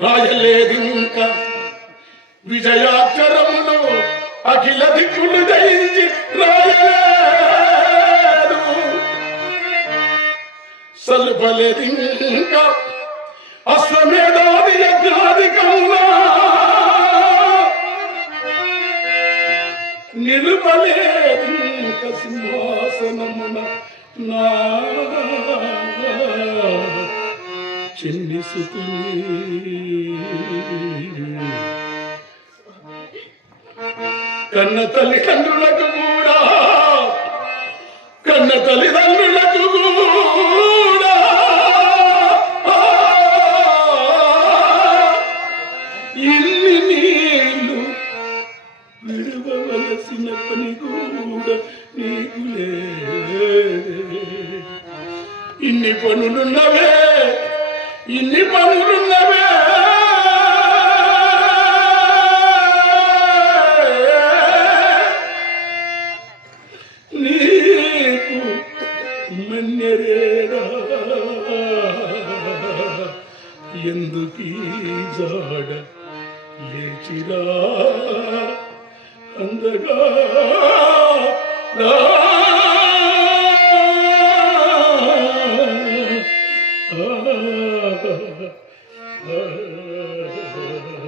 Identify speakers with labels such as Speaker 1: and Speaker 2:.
Speaker 1: రాయలేదింక. విజయాక్షరములు అఖిల దిక్కులు దయించి రాయలేదు. సల్పలేదింక. అశ్వమేధాది యజ్ఞాధికంగా నిలుపలేదింక సింహాసనమున నా చిన్ని కన్న తల్లిదండ్రులకు కూడా కన్న తల్లిదండ్రులకు కూడా. ఇన్ని నీళ్ళు విడవలసిన పని కూడా నీకులే ఇన్ని పనులున్నవే ఇన్ని పనులున్నవే. నీకు మన్నెరేడా? ఎందుకీ జాడ లేచిరా? అందగా Oh,